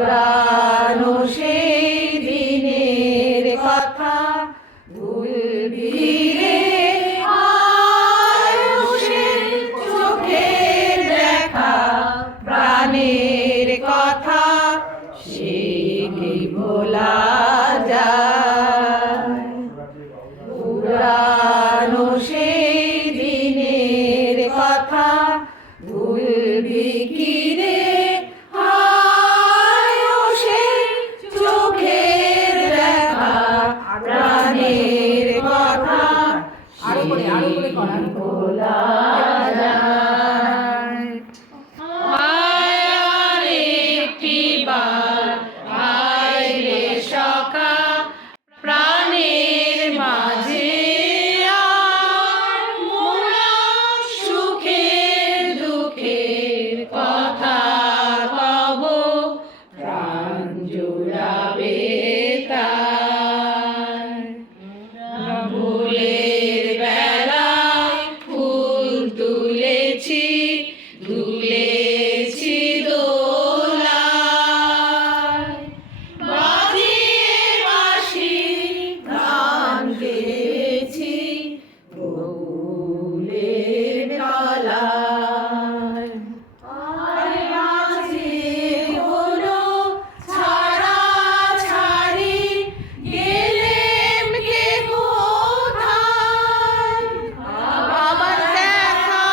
পুরানো সেই দিনের কথা ভুলবি রে আয়ুষের চোখের দেখা প্রাণের কথা সে কি ভোলা যায় পুরানো সেই দিনের কথা ভুলবি কি রে প্রাণের কথা ভোলা যায় আয় একটিবার আয় রে সখা প্রাণের মাঝে মোরা সুখের দুঃখের কথা কব প্রাণ জুড়াবে ফুলের বেলায় ফুল তুলেছি দুলেছি দোলায় বাজিয়ে বাঁশি গান গেয়েছি ফুলের তলায় আর মাঝে হলো ছাড়া ছাড়ি গেলেম কে কোথায় আবার দেখা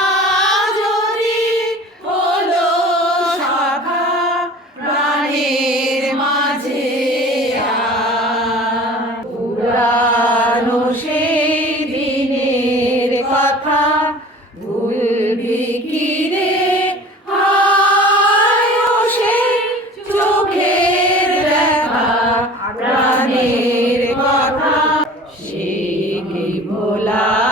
যদি হলো সখা প্রাণের মাঝে পুরানো সেই দিনের কথা ভুলবি কি রে চোখের দেখা প্রাণের কথা সে কি ভোলা